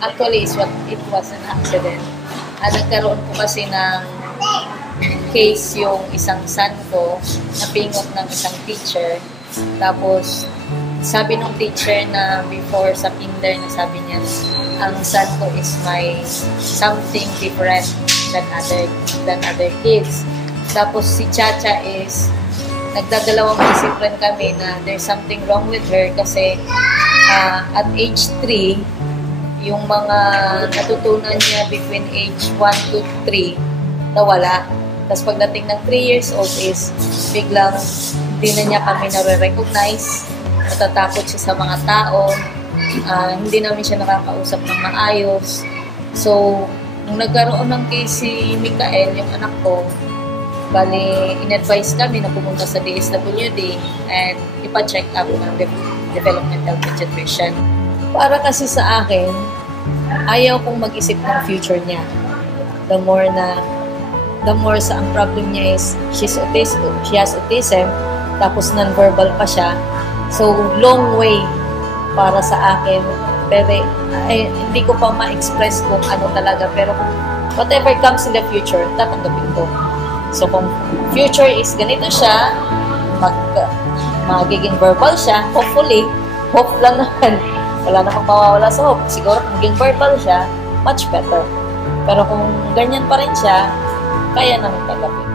Actually, it was an accident. Nagkaroon po kasi ng case yung isang son ko na pingot ng isang teacher. Tapos, sabi ng teacher na before sa kinder na sabi niya, ang son ko is my something different than other kids. Tapos si Chacha is nagdadalawang isip rin kami na there's something wrong with her kasi at age 3, yung mga natutunan niya between age 1 to 3 nawala. Tapos pagdating ng 3 years old is biglang hindi na niya kami nare-recognize, natatakot siya sa mga tao, hindi namin siya nakakausap ng maayos. So, nung nagkaroon ng case si Mikael, yung anak ko, bali, in-advise kami na pumunta sa DSWD and ipa-check up ng developmental pediatrician. Para kasi sa akin, ayaw kong mag-isip ng future niya. The more sa ang problem niya is she has autism, tapos non-verbal pa siya. So, long way para sa akin. Pero hindi ko pa ma-express kung ano talaga. Pero whatever comes in the future, tatanggapin ko. So, kung future is ganito siya, magiging verbal siya, hopefully, hope lang naman. Wala namang mawawala sa hope. Siguro kung maging verbal siya, much better. Pero kung ganyan pa rin siya, kaya naman tanggapin.